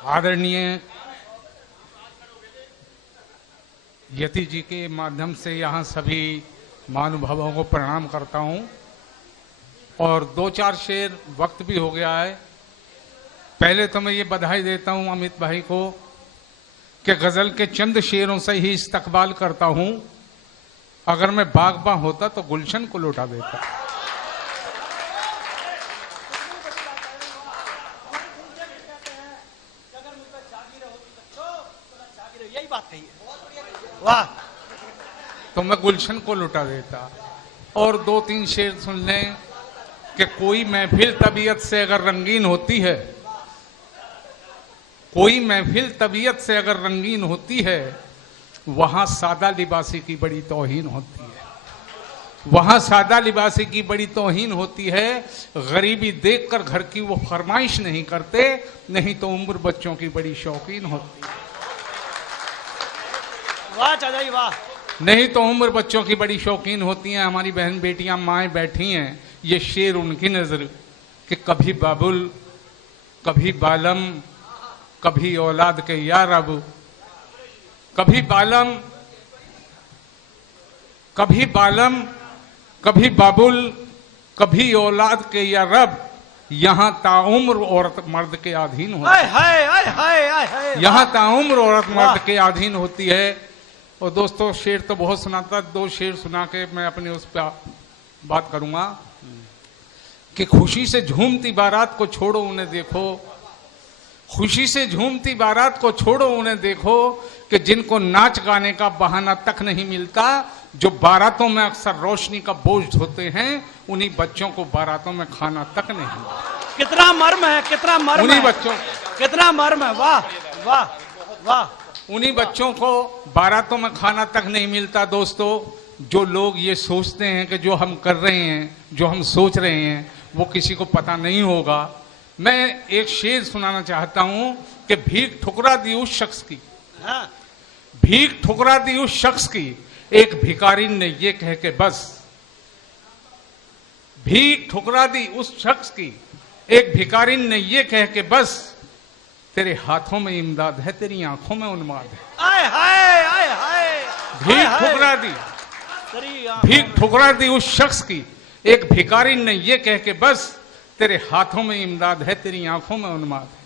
आदरणीय यति जी के माध्यम से यहाँ सभी महानुभावों को प्रणाम करता हूँ और दो चार शेर वक्त भी हो गया है। पहले तो मैं ये बधाई देता हूँ अमित भाई को कि गजल के चंद शेरों से ही इस्तकबाल करता हूँ। अगर मैं बागबां होता तो गुलशन को लौटा देता। यही बात कही है। वाह, तो मैं गुलशन को लुटा देता। और दो तीन शेर सुन लें कि कोई महफिल तबीयत से अगर रंगीन होती है, कोई महफिल तबीयत से अगर रंगीन होती है, वहां सादा लिबासी की बड़ी तौहीन होती है। वहां सादा लिबासी की बड़ी तौहीन होती है। गरीबी देखकर घर की वो फरमाइश नहीं करते, नहीं तो उम्र बच्चों की बड़ी शौकीन होती है। वाह चाचा जी वाह। नहीं तो उम्र बच्चों की बड़ी शौकीन होती हैं। हमारी बहन बेटियां माएँ बैठी हैं, ये शेर उनकी नजर कि कभी बाबुल, कभी बालम, कभी औलाद के या रब, कभी बालम, कभी बालम, कभी बाबुल, कभी औलाद के या रब, यहाँ ताउम्र औरत मर्द के अधीन होती है। यहाँ ताउम्र औरत मर्द के अधीन होती है। और दोस्तों शेर तो बहुत सुनाता, दो शेर सुना के मैं अपने उस पर बात करूंगा कि खुशी से झूमती बारात को छोड़ो उन्हें देखो, खुशी से झूमती बारात को छोड़ो उन्हें देखो कि जिनको नाच गाने का बहाना तक नहीं मिलता, जो बारातों में अक्सर रोशनी का बोझ ढोते हैं, उन्हीं बच्चों को बारातों में खाना तक नहीं। कितना मर्म है, कितना मर्म उन्हीं है, बच्चों, कितना मर्म है। वाह वाह वाह। उन्हीं बच्चों को बारातों में खाना तक नहीं मिलता। दोस्तों, जो लोग ये सोचते हैं कि जो हम कर रहे हैं, जो हम सोच रहे हैं, वो किसी को पता नहीं होगा। मैं एक शेर सुनाना चाहता हूं कि भीख ठुकरा दी उस शख्स की, हाँ। भीख ठुकरा दी उस शख्स की, एक भिखारी ने ये कह के बस, भीख ठुकरा दी उस शख्स की, एक भिखारी ने ये कह के बस, तेरे हाथों में इमदाद है, तेरी आंखों में उन्माद है। आय हाय आय हाय। भीख ठुकरा दी, भीख ठुकरा दी उस शख्स की, एक भिखारी ने ये कह के बस, तेरे हाथों में इमदाद है, तेरी आंखों में उन्माद है।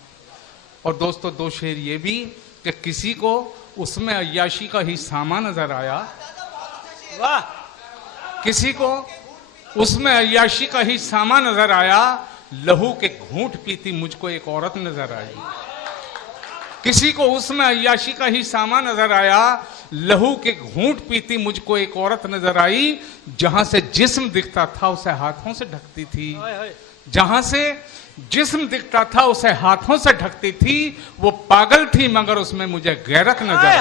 और दोस्तों दो शेर ये भी कि किसी को उसमें अय्याशी का ही सामा नजर आया, वाह, किसी को उसमें अय्याशी का ही सामा नजर आया, लहू के घूंट पीती मुझको एक औरत नजर आई। किसी को उसमें अय्याशी का ही सामा नजर आया, लहू के घूंट पीती मुझको एक औरत नजर आई, जहां से जिस्म दिखता था उसे हाथों से ढकती थी, जहां से जिस्म दिखता था उसे हाथों से ढकती थी। वो पागल थी मगर उसमें मुझे गैरत नजर आई।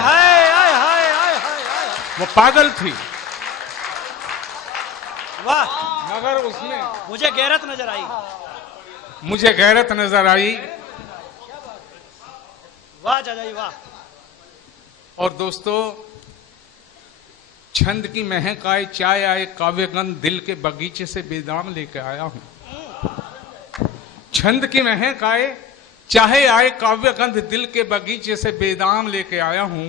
वो पागल थी वाह, मगर उसमें मुझे गैरत नजर आई। मुझे गैरत नजर आई। वाह चाचा जी वाह। और दोस्तों, छंद की महक आए, चाय आए, काव्यगंध दिल के बगीचे से बेदाम लेके आया हूं। छंद की महक आए, चाहे आए, काव्यगंध दिल के बगीचे से बेदाम लेके आया हूं।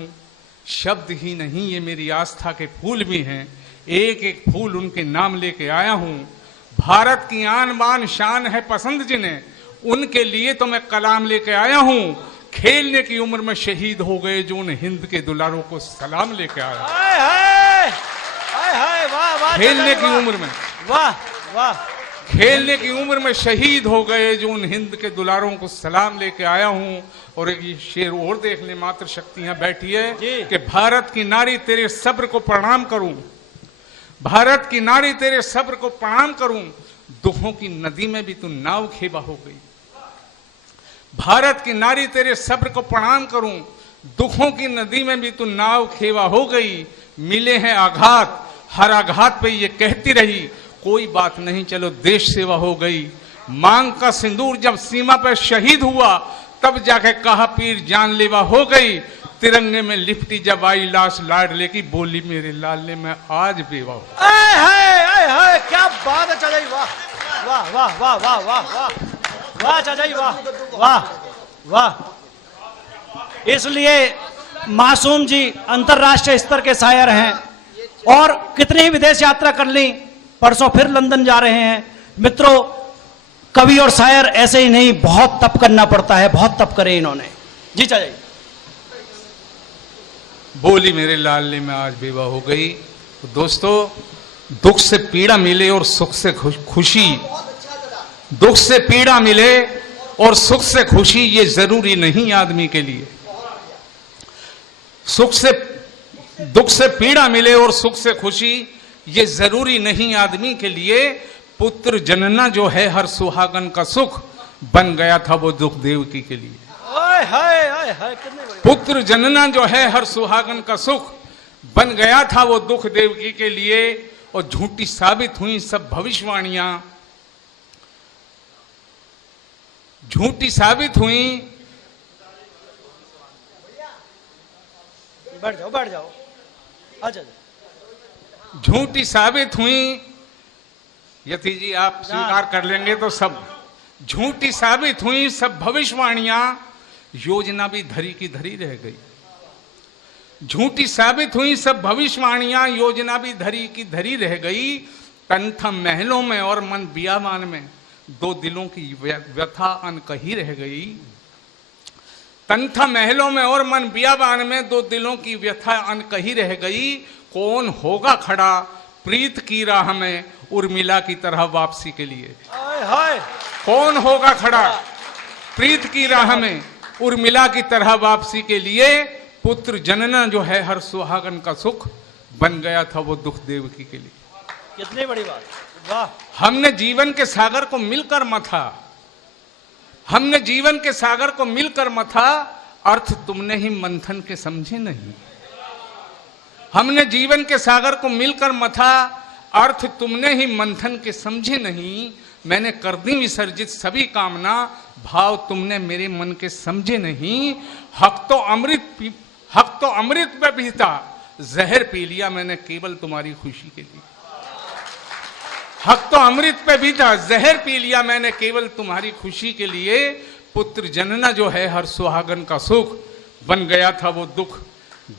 शब्द ही नहीं ये मेरी आस्था के फूल भी हैं, एक एक फूल उनके नाम लेके आया हूं। भारत की आन बान शान है पसंद जिन्हें, उनके लिए तो मैं कलाम लेके आया हूं। खेलने की उम्र में शहीद हो गए जो उन हिंद के दुलारों को सलाम लेके आया। हाय हाय हाय वाह वाह। खेलने की उम्र में, वाह वाह, खेलने की उम्र में शहीद हो गए जो उन हिंद के दुलारों को सलाम लेके आया हूं। और एक ये शेर और देख ले, मात्र शक्तियां बैठी है कि भारत की नारी तेरे सब्र को प्रणाम करूं, भारत की नारी तेरे सब्र को प्रणाम करूं, दुखों की नदी में भी तू नाव खेबा हो गई। भारत की नारी तेरे सब्र को प्रणाम करूं, दुखों की नदी में भी तू नाव खेवा हो गई। मिले हैं आघात, हर आघात पे ये कहती रही, कोई बात नहीं चलो देश सेवा हो गई। मांग का सिंदूर जब सीमा पर शहीद हुआ, तब जाके कहा पीर जानलेवा हो गई। तिरंगे में लिपटी जब आई लाश लाडले की, बोली मेरे लाडले में आज बेवा हो। क्या बात है चाचा जी वाह वाह वाह वाह वाह वाह वाह वाह चाचा जी वाह वाह वाह। इसलिए मासूम जी अंतर्राष्ट्रीय स्तर के शायर हैं और कितनी ही विदेश यात्रा कर ली, परसों फिर लंदन जा रहे हैं। मित्रों, कवि और शायर ऐसे ही नहीं, बहुत तप करना पड़ता है, बहुत तप करे इन्होंने। जी चाहिए। बोली मेरे लाल ने मैं आज बेवा हो गई। तो दोस्तों, दुख से पीड़ा मिले और सुख से खुशी, दुख से पीड़ा मिले और सुख से खुशी, ये जरूरी नहीं आदमी के लिए। दुख से पीड़ा मिले और सुख से खुशी, ये जरूरी नहीं आदमी के लिए। पुत्र जनना जो है हर सुहागन का सुख, बन गया था वो दुख देवकी के लिए। पुत्र जनना जो है हर सुहागन का सुख, बन गया था वो दुख देवकी के लिए। और झूठी साबित हुई सब भविष्यवाणियां, झूठी साबित हुई। बैठ जाओ, बैठ जाओ, अच्छा। झूठी साबित हुई। यति जी आप स्वीकार कर लेंगे तो सब झूठी साबित हुई सब भविष्यवाणियां, योजना भी धरी की धरी रह गई। झूठी साबित हुई सब भविष्यवाणियां, योजना भी धरी की धरी रह गई। तन था महलों में और मन बियाबान में, दो दिलों की व्यथा अनकही रह गई। तन था महलों में और मन बियाबान में, दो दिलों की व्यथा अनकही रह गई। कौन होगा खड़ा प्रीत की राह में, उर्मिला की तरह वापसी के लिए। कौन होगा खड़ा प्रीत की राह में, उर्मिला की तरह वापसी के लिए। पुत्र जनना जो है हर सुहागन का सुख, बन गया था वो दुख देवकी के लिए। कितनी बड़ी बात, वाह। हमने जीवन के सागर को मिलकर मथा, हमने जीवन के सागर को मिलकर मथा, अर्थ तुमने ही मंथन के समझे नहीं। हमने जीवन के सागर को मिलकर मथा, अर्थ तुमने ही मंथन के समझे नहीं। मैंने कर दी विसर्जित सभी कामना, भाव तुमने मेरे मन के समझे नहीं। हक तो अमृत पे पीता, जहर पी लिया मैंने केवल तुम्हारी खुशी के लिए। हक तो अमृत पे पीता, जहर पी लिया मैंने केवल तुम्हारी खुशी के लिए। पुत्र जनना जो है हर सुहागन का सुख, बन गया था वो दुख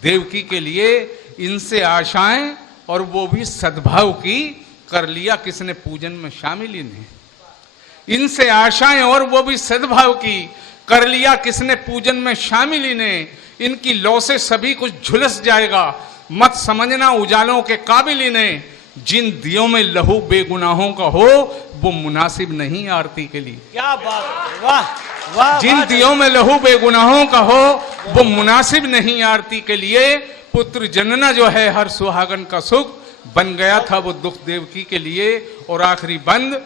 देवकी के लिए। इनसे आशाएं और वो भी सद्भाव की, कर लिया किसने पूजन में शामिल इन्हें। इनसे आशाएं और वो भी सद्भाव की, कर लिया किसने पूजन में शामिल इन्हें। इनकी लौ से सभी कुछ झुलस जाएगा, मत समझना उजालों के काबिल इन्हें। जिन दियों में लहू बेगुनाहों का हो, वो मुनासिब नहीं आरती के लिए। क्या बात, वाह वाह। जिन दियों में लहू बेगुनाहों का हो, वो मुनासिब नहीं आरती के लिए। पुत्र जनना जो है हर सुहागन का सुख, बन गया था वो दुख देवकी के लिए। और आखिरी बंद,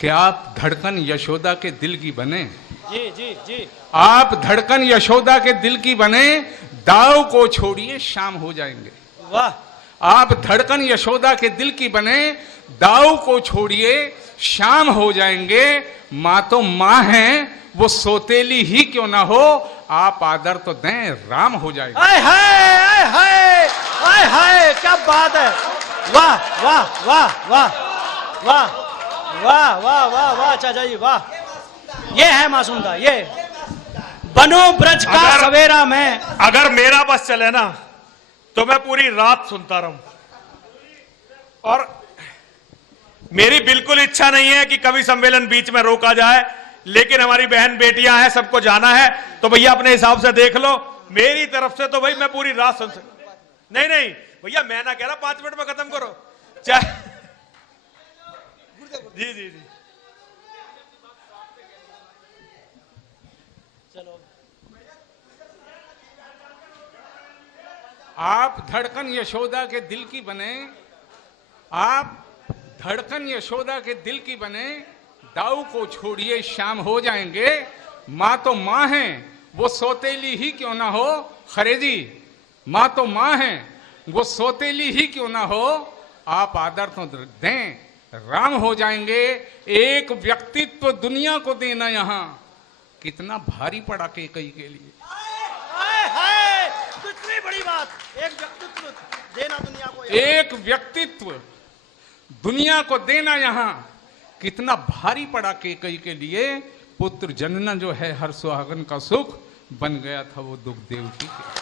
क्या आप धड़कन यशोदा के दिल की बने। जी जी जी। आप धड़कन यशोदा के दिल की बने, दाव को छोड़िए शाम हो जाएंगे। वाह। आप धड़कन यशोदा के दिल की बने, दाव को छोड़िए शाम हो जाएंगे। माँ तो माँ हैं, वो सोतेली ही क्यों ना हो, आप आदर तो दें राम हो जाएगा। आय हाय, आय हाय, आय हाय, क्या बात है। वाह वाह वाह वाह वाह वाह वाह वाह वाह चाचा जी, वाह। ये है मासूमदा, ये बनो ब्रज का सवेरा में। अगर मेरा बस चले ना तो मैं पूरी रात सुनता रहूं। और मेरी बिल्कुल इच्छा नहीं है कि कवि सम्मेलन बीच में रोका जाए, लेकिन हमारी बहन बेटियां हैं, सबको जाना है, तो भैया अपने हिसाब से देख लो। मेरी तरफ से तो भाई मैं पूरी रात सुन सकता। नहीं नहीं भैया, मैं ना कह रहा 5 मिनट में खत्म करो। जी जी जी। चलो, आप धड़कन यशोदा के दिल की बने, आप धड़कन यशोदा के दिल की बने, दाऊ को छोड़िए शाम हो जाएंगे। माँ तो माँ हैं, वो सोतेली ही क्यों ना हो। खरे जी, माँ तो माँ हैं, वो सोतेली ही क्यों ना हो, आप आदर तो दें राम हो जाएंगे। एक व्यक्तित्व दुनिया को देना यहाँ कितना भारी पड़ा केकई के लिए। कितनी बड़ी बात, एक व्यक्तित्व देना दुनिया को। एक व्यक्तित्व दुनिया को देना यहाँ कितना भारी पड़ा केकई के लिए। पुत्र जनना जो है हर सुहागन का सुख, बन गया था वो दुख देवकी के।